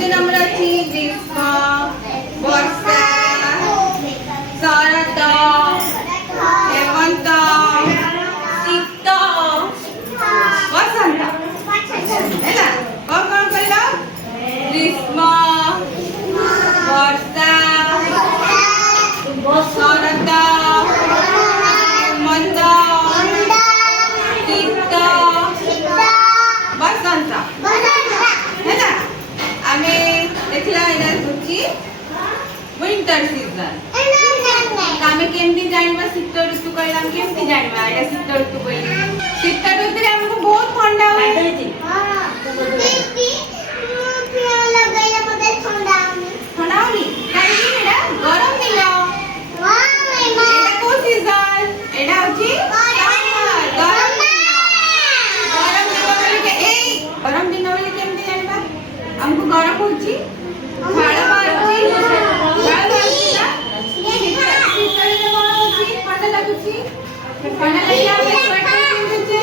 season हमर अछि ग्रीष्म वर्षा शरत हेमंत शीत वसंत हैला कौन कौन कहला ग्रीष्म वर्षा शरत हेमंत शीत वसंत हैला आमे देखला एना सुची विंटर सीजन आमे केमती जानिबा शीत ऋतु कहला केमती जानिबा एटा शीत ऋतु कहली शीत ऋतु रे हमको बहुत ठंडा होय हां बेटी पिया लगाइला मते ठंडा होनी काहे एटा गरम दिन वाह एटा को सीजन एटा होची गरम दिन बोले केमती जानिबा हमको गरम होची झाड़ मारची झाड़ मारची ना शीतल रे कोन होची ठंडा लागुची ठंडा लागला हम स्वेटर पिंदुची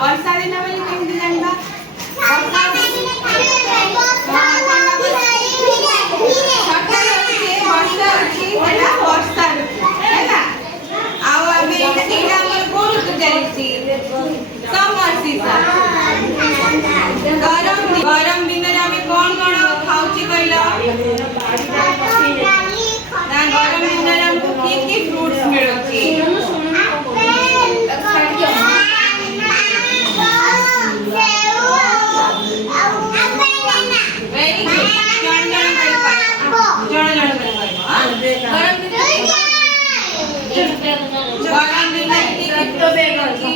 वर्षा दिन बोले केमती जानिबा गरम दिन आमे कोन कोन खाउची कहला ना गरम दिन हमको की फ्रूट्स मिलुची वेरी गुड गरम दिन की तो बेगची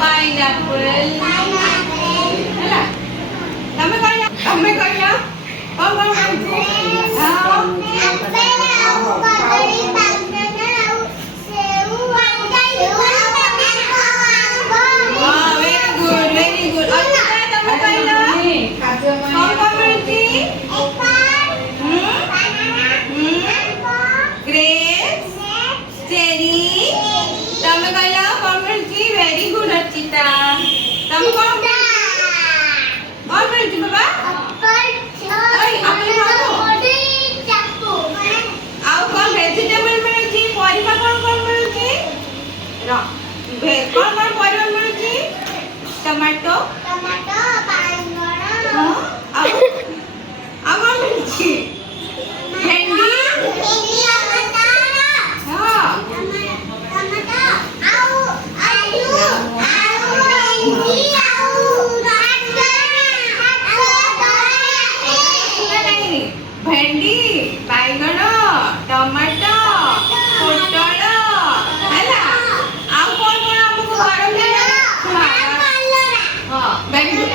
pineapple हैला तमे कहया कौन कौन खाउची हां कदली बैंगन और सेव हां वेरी गुड अच्छा तमे कहला कौन कौन मिलची ग्रेप्स चेरी तमे कहला कौन मिलची वेरी गुड अर्चिता तमे कौन मिलची बाबा एप्पल चाकू आउ कौन वेजिटेबल मिलची परिबा कौन मिलची रा कौन परिबा मिलची टमाटो बैंगन आउ मिलची भेंडी भेंडी बैगन टमाटो पोटल हैला आ कोन कोन हमको गरम दिन हां वेरी गुड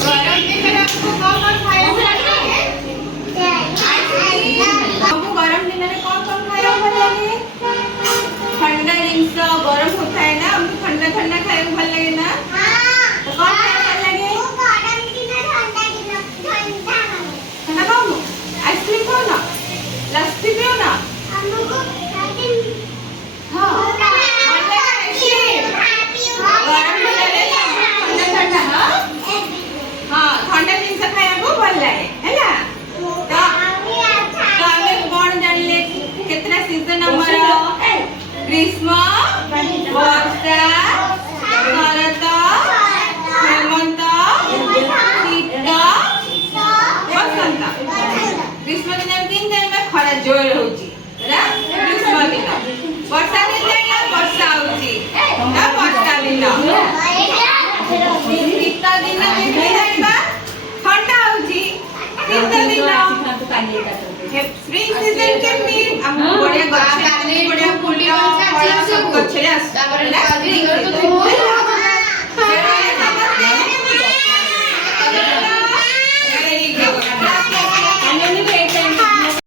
गरम दिन हमको कौन खाया हमको गरम दिन में कौन खाया भल लगे ठंडा जिंस गरम होता है ना हमको ठंडा ठंडा खाए भल लगे ना हां तो कौन खाया भल लगे ठंडा खाओ आइसक्रीम खाओ ना लस्सी पियो ना हमको हां गरम लगे ठंडा ठंडा हां ठंडा जिंस खाया को भल लगे हैला तो हमें कौन जानले कितना सीजन हमारा ग्रीष्म वर्षा शरत हेमंत शीत वसंत ग्रीष्म दिन तीन दिन में खरा जोर होची ना ग्रीष्म दिन वर्षा दिन जाइला वर्षा होची ना वर्षा दिन शीत दिन में जाइबा ठंडा होची शीत दिन स्प्रिंग सीजन के दिन हम बढ़िया गछ बढ़िया फूल फल सब गछ रे आस